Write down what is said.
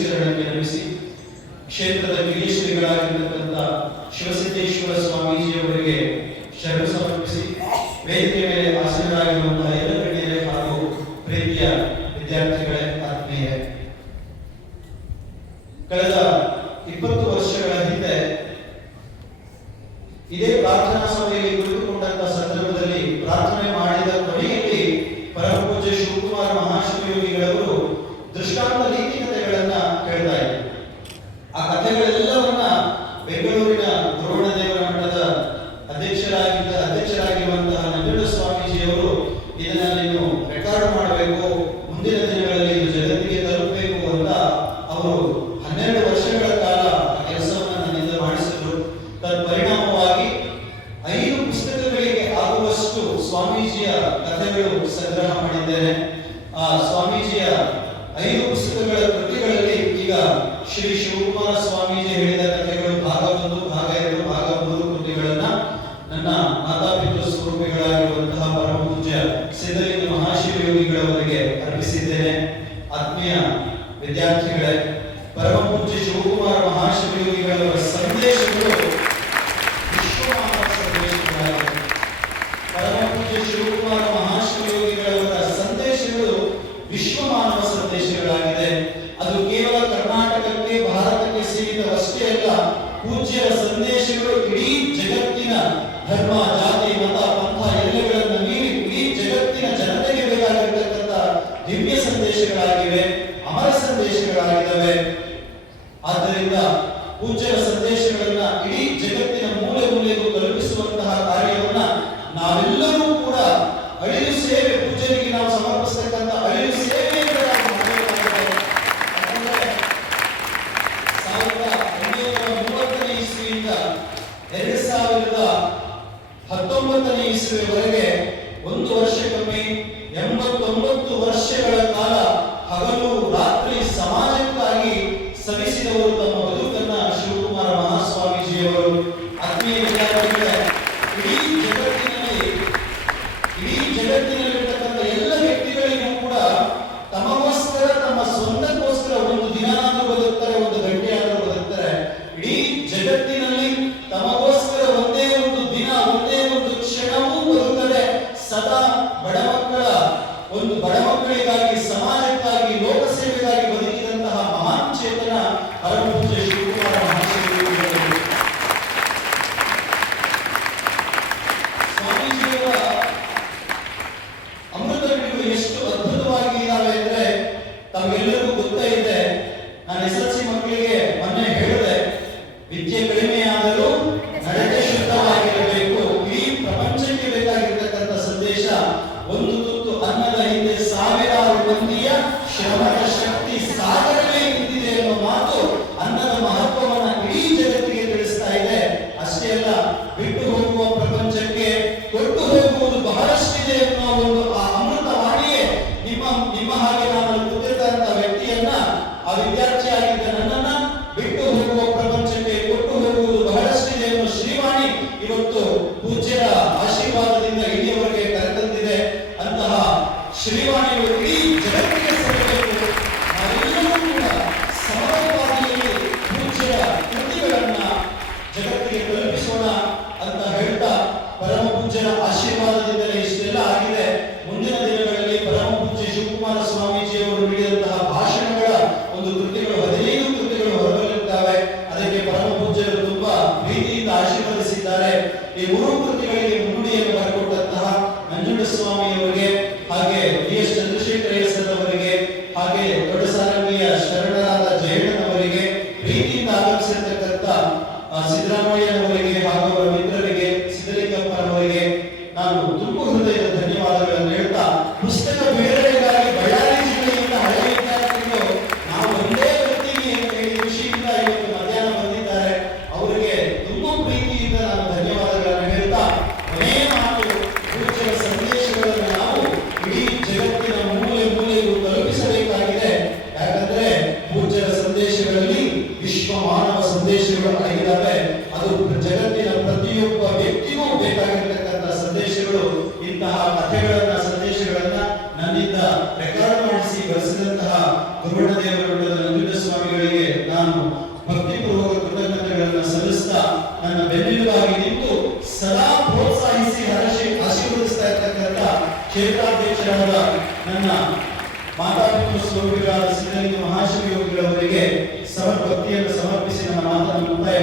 ಶ್ರೀಚರಣಕ್ಕೆ ನಮಿಸಿ ಕ್ಷೇತ್ರದ ಗಿರೀಶ್ರೀಗಳಾಗಿರತಕ್ಕಂಥ ಶಿವಸಿದ್ದೇಶ್ವರ ಸ್ವಾಮೀಜಿಯವರಿಗೆ ಶರಣ ಸಮರ್ಪಿಸಿ ವೇದಿಕೆ ಮೇಲೆ ಆಸೀನರಾಗಿರುವಂತಹ ಎಲ್ಲ ಗಣ್ಯರೇ ಹಾಗೂ ಪ್ರೀತಿಯ ವಿದ್ಯಾರ್ಥಿಗಳೇ ಆತ್ಮೀಯ ಕಳೆದ ಇಪ್ಪತ್ತು ಅವರು ಹನ್ನೆರಡು ವರ್ಷಗಳ ಕಾಲ ಕೆಲಸವನ್ನು ನನ್ನಿಂದ ಮಾಡಿಸಿದ್ರು. ತತ್ಪರಿಣಾಮವಾಗಿ ಐದು ಪುಸ್ತಕಗಳಿಗೆ ಆಗುವಷ್ಟು ಸ್ವಾಮೀಜಿಯ ಕಥೆಗಳು ಸಂಗ್ರಹ ಮಾಡಿದ್ದೇನೆ. ಆ ಸ್ವಾಮೀಜಿಯ ಐದು ಪುಸ್ತಕಗಳ ಕೃತಿಗಳಲ್ಲಿ ಈಗ ಶ್ರೀ ಶಿವಕುಮಾರ ಸ್ವಾಮೀಜಿ ಹೇಳಿದ ಕಥೆಗಳು ಭಾಗ ಒಂದು, ಭಾಗ ಎರಡು, ಭಾಗ ಮೂರು ಕೃತಿಗಳನ್ನ ನನ್ನ ಮಾತಾಪಿತೃ ಸ್ವರೂಪಿಗಳಾಗಿರುವಂತಹ ಪರಮ ಪೂಜ್ಯ ಸಿದ್ಧಲಿಂಗ ಮಹಾಶಿವಯೋಗಿಗಳವರಿಗೆ ಅರ್ಪಿಸಿದ್ದೇನೆ. ವಿದ್ಯಾರ್ಥಿಗಳೇ ಪರಮಪೂಜ್ಯ ಶಿವಕುಮಾರ ಮಹಾಶಿವಯೋಗಿಗಳವರ ಸಂದೇಶಗಳು ಪರಮಪೂಜ್ಯ ಶಿವಕುಮಾರ ಮಹಾಶಿವಯೋಗಿಗಳವರ ಸಂದೇಶಗಳು ವಿಶ್ವಮಾನವ ಸಂದೇಶಗಳಾಗಿದೆ. ಅದು ಕೇವಲ ಕರ್ನಾಟಕಕ್ಕೆ, ಭಾರತಕ್ಕೆ ಸೀಮಿತವಷ್ಟೇ ಅಲ್ಲ, ಪೂಜ್ಯರ ಸಂದೇಶಗಳು ಇಡೀ ಜಗತ್ತಿನ ಧರ್ಮ, ಜಾತಿ, ಮತ, ಪಂಥ ಎಲ್ಲೆಗಳನ್ನು ಮೀರಿ ಇಡೀ ಜಗತ್ತಿನ ಜನತೆಗೆ ಬೇಕಾಗಿರತಕ್ಕಂಥ ದಿವ್ಯ ಸಂದೇಶಗಳಾಗಿವೆ. ಅಮರ ಸಂದೇಶಗಳಾಗಿದ್ದಾವೆ ಆದ್ದರಿಂದ ಪೂಜ್ಯರ ಸಂದೇಶಗಳನ್ನ ಇಡೀ ಜಗತ್ತಿನ ಮೂಲೆ ಮೂಲೆಗೂ ತಲುಪಿಸುವಂತಹ ಕಾರ್ಯವನ್ನ ನಾವೆಲ್ಲರೂ ಕೂಡ ಅಳಿಲು ಸೇವೆ ಪೂಜೆಗೆ ನಾವು ಸಮರ್ಪಿಸತಕ್ಕಂಥ ಅಳಿಲು ಸೇವೆ ಎರಡ್ ಸಾವಿರದ ಹತ್ತೊಂಬತ್ತನೇ ಇಸ್ವಿಯವರೆಗೆ ಒಂದು ವರ್ಷಕ್ಕೊಮ್ಮೆ ಎಂಬತ್ತೊಂಬತ್ತು ವರ್ಷಗಳ ಕಾಲ ಹಗಲು ರಾತ್ರಿ ಸಮಾಜಕ್ಕಾಗಿ ಸಲ್ಲಿಸಿದವರು ತಮ್ಮ ಬದುಕನ್ನ ಶಿವಕುಮಾರ ಮಹಾಸ್ವಾಮೀಜಿಯವರು. ಆತ್ಮೀಯ ಇಡೀ ಜಗತ್ತಿನಲ್ಲಿ, ಇಡೀ ಜಗತ್ತಿನಲ್ಲಿರ್ತಕ್ಕಂಥ ಎಲ್ಲ ವ್ಯಕ್ತಿಗಳಿಗೂ ಕೂಡ ತಮಗೋಸ್ಕರ, ತಮ್ಮ ಸ್ವಂತಕ್ಕೋಸ್ಕರ ಒಂದು ದಿನಾದ್ರೂ ಬದುಕ್ತಾರೆ, ಒಂದು ಗಂಟೆಯಾದ್ರೂ ಬದುಕ್ತಾರೆ. ಇಡೀ ಜಗತ್ತಿನಲ್ಲಿ ತಮಗೋಸ್ಕರ ಒಂದೇ ಒಂದು ದಿನ, ಒಂದೇ ಒಂದು ಕ್ಷಣವೂ ಬದುಕದೆ ಸದಾ ಮಂದಿಯ ಶ್ರಮದ ಶಕ್ತಿ ಸಾಗರವೇ ನಿಂತಿದೆ ಅನ್ನೋ ಮಾತು ಅನ್ನದ ಮಹತ್ವವನ್ನ ಇಡೀ ಜಗತ್ತಿಗೆ ತಿಳಿಸ್ತಾ ಇದೆ. ಅಷ್ಟೇ ಅಲ್ಲ, ಬಿಟ್ಟು ಹೋಗುವ ಪ್ರಪಂಚಕ್ಕೆ ಕೊಟ್ಟು ಹೋಗುವುದು ಬಹಳಷ್ಟಿದೆ ಎನ್ನುವ ಒಂದು ಪೂಜ್ಯ ಶಿವಕುಮಾರ ಇಂತಹ ಕಥೆಗಳನ್ನ ಸಂದೇಶಗಳನ್ನ ನನ್ನಿಂದ ರೆಕಾರ್ಡ್ ಮಾಡಿಸಿ ಬರೆಸಿದಂತಹ ಗುರುಣದೇವರ ಸ್ವಾಮಿಗಳಿಗೆ ನಾನು ಭಕ್ತಿಪೂರ್ವಕ ಕೃತಜ್ಞತೆಗಳನ್ನು ಸಲ್ಲಿಸ್ತಾ ನನ್ನ ಬೆನ್ನೆಲುಬಾಗಿ ನಿಂತು ಸದಾ ಪ್ರೋತ್ಸಾಹಿಸಿ ಹರಸಿ ಆಶೀರ್ವದಿಸ್ತಾ ಇರ್ತಕ್ಕಂಥ ಕ್ಷೇತ್ರಾಧ್ಯಕ್ಷರಾದ ನನ್ನ ಮಾತಾಪಿತೃ ಸ್ವಾಮಿಗಳಾದ ಸಿದ್ಧಲಿಂಗ ಮಹಾಶಿವಯೋಗಿಗಳವರಿಗೆ ಸಮರ್ಪಿಸಿ ನನ್ನ ಮಾತನ್ನು ಮುಕ್ತಾಯ